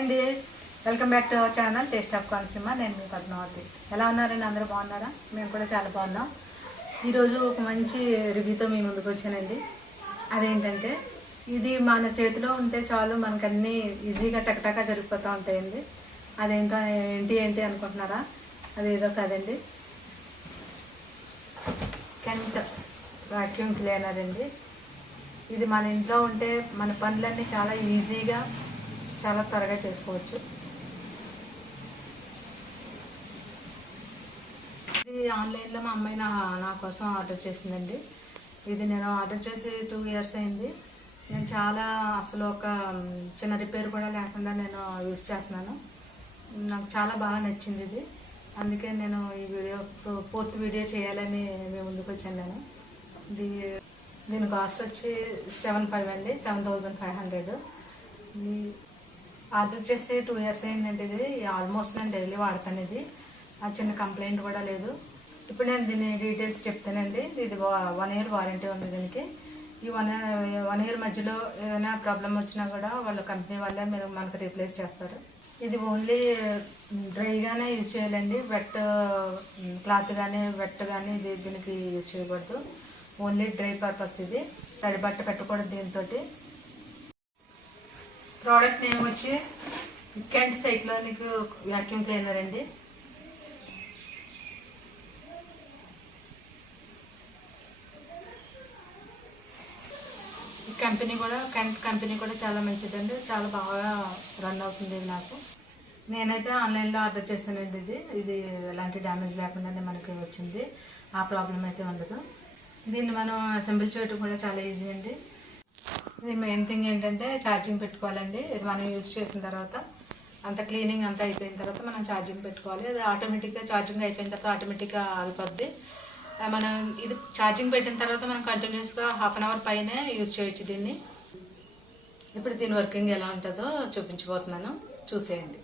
అండి, welcome back to our channel taste of Konaseema. నేను మీ పద్మావతి. ఎలా ఉన్నారండి? అందరూ బాగున్నారా? మేము కూడా చాలా బాగున్నాం. ఈరోజు ఒక మంచి రివ్యూతో మీ ముందుకు వచ్చానండి. అదేంటంటే, ఇది మన చేతిలో ఉంటే చాలు, మనకన్నీ ఈజీగా టకటకా జరిగిపోతూ ఉంటాయండి. అదేంటో ఏంటి అనుకుంటున్నారా? అదేదో కాదండి, కెంట్ వాక్యూమ్ క్లీనర్ అండి. ఇది మన ఇంట్లో ఉంటే మన పనులన్నీ చాలా ఈజీగా, చాలా త్వరగా చేసుకోవచ్చు. ఇది ఆన్లైన్లో మా అమ్మాయి నా కోసం ఆర్డర్ చేసిందండి. ఇది నేను ఆర్డర్ చేసి 2 years అయింది. నేను చాలా అసలు ఒక చిన్న రిపేర్ కూడా లేకుండా నేను యూజ్ చేస్తున్నాను. నాకు చాలా బాగా నచ్చింది ఇది. అందుకే నేను ఈ పూర్తి వీడియో చేయాలని మేము ముందుకు వచ్చాను. నేను దీని కాస్ట్ వచ్చి 7,500 అండి, 7,500. ఆర్డర్ చేసి 2 years అయిందండి. ఇది ఆల్మోస్ట్ నేను డైలీ వాడతాను. ఇది ఆ చిన్న కంప్లైంట్ కూడా లేదు. ఇప్పుడు నేను దీని డీటెయిల్స్ చెప్తానండి. ఇది 1 year వారంటీ ఉంది దీనికి. ఈ 1 year మధ్యలో ఏదైనా ప్రాబ్లం వచ్చినా కూడా వాళ్ళ కంపెనీ వాళ్ళే మనకు రీప్లేస్ చేస్తారు. ఇది ఓన్లీ డ్రైగానే యూజ్ చేయాలండి. వెట్ క్లాత్ కానీ వెట్ కానీ దీనికి యూజ్ చేయకూడదు. Only dry purpose. ఇది తడి బట్ట పెట్టకూడదు దీంతో. ప్రోడక్ట్ నేమ్ వచ్చి కెంట్ సైక్లోనిక్ వ్యాక్యూమ్ క్లీనర్ అండి. కెంట్ కంపెనీ కూడా చాలా మంచిదండి. చాలా బాగా రన్ అవుతుంది ఇది నాకు. నేనైతే ఆన్లైన్లో ఆర్డర్ చేశానండి. ఇది ఎలాంటి డ్యామేజ్ లేకుండానే మనకి వచ్చింది. ఆ ప్రాబ్లం అయితే ఉండదు. దీన్ని మనం అసెంబుల్ చేయడం కూడా చాలా ఈజీ అండి. ఇది మెయిన్ థింగ్ ఏంటంటే ఛార్జింగ్ పెట్టుకోవాలండి. ఇది మనం యూజ్ చేసిన తర్వాత అంత క్లీనింగ్ అంతా అయిపోయిన తర్వాత మనం ఛార్జింగ్ పెట్టుకోవాలి. అది ఆటోమేటిక్గా ఛార్జింగ్ అయిపోయిన తర్వాత ఆటోమేటిక్గా ఆగిపోద్ది. మనం ఇది ఛార్జింగ్ పెట్టిన తర్వాత మనం కంటిన్యూస్గా 1/2 hour పైనే యూజ్ చేయొచ్చు దీన్ని. ఇప్పుడు దీని వర్కింగ్ ఎలా ఉంటుందో చూపించబోతున్నాను, చూసేయండి.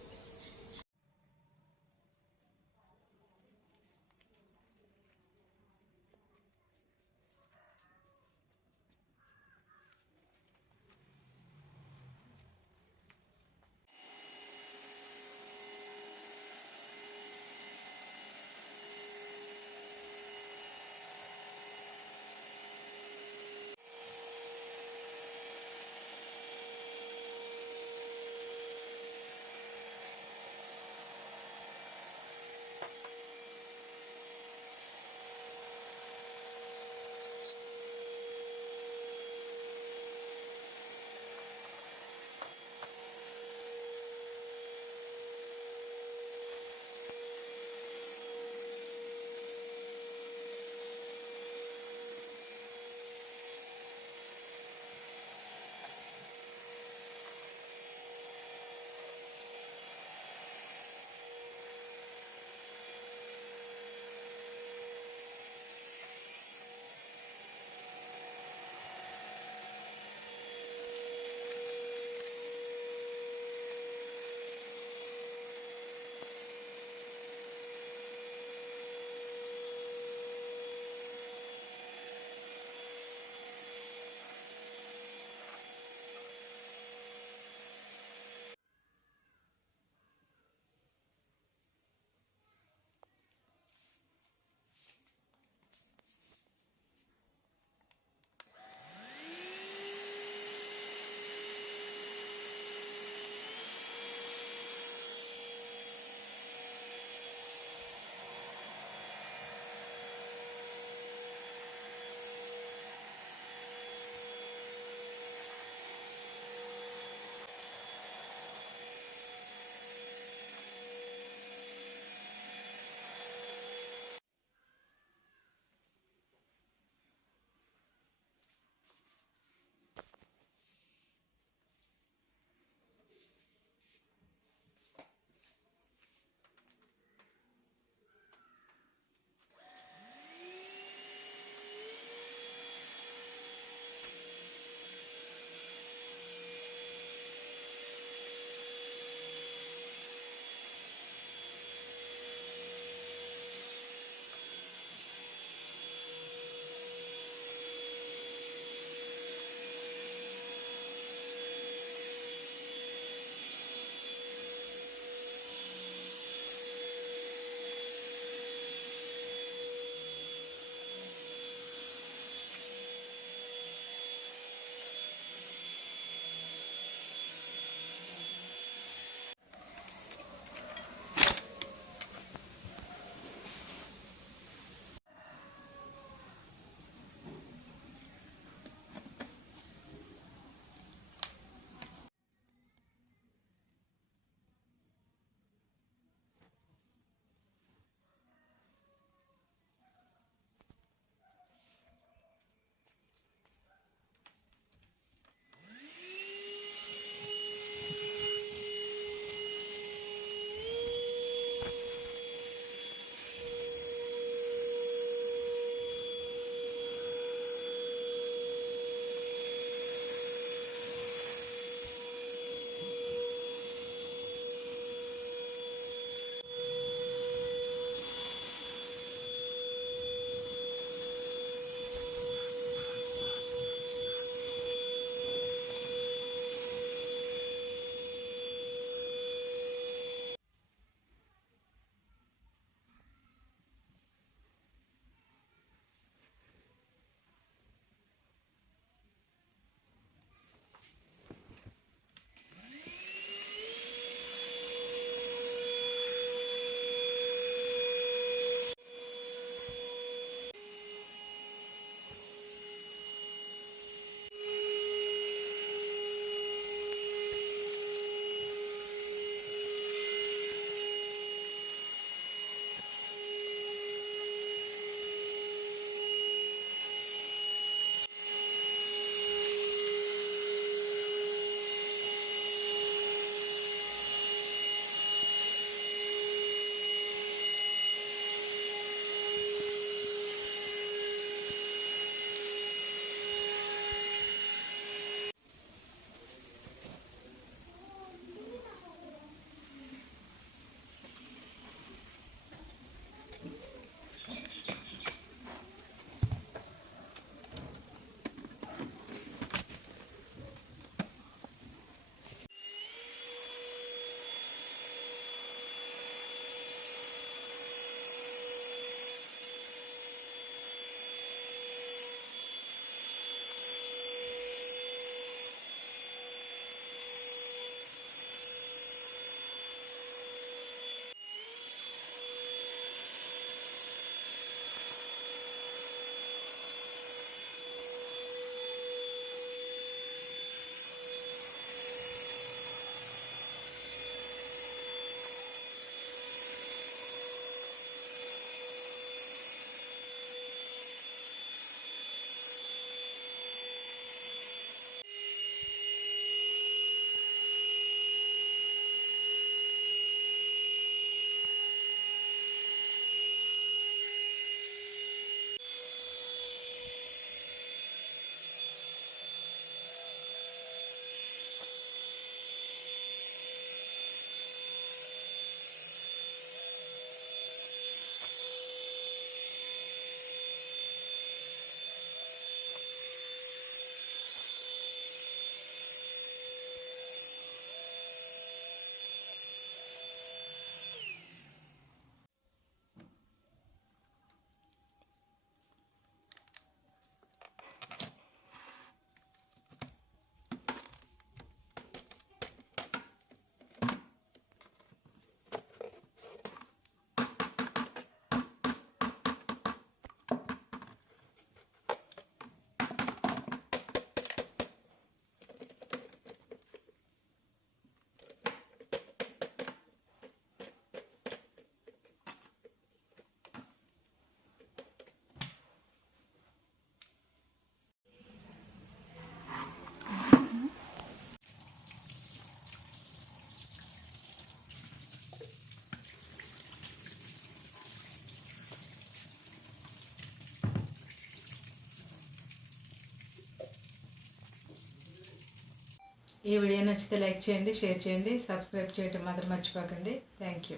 ఈ వీడియో నచ్చితే లైక్ చేయండి, షేర్ చేయండి, సబ్స్క్రైబ్ చేయడం మాత్రం మర్చిపోకండి. Thank you.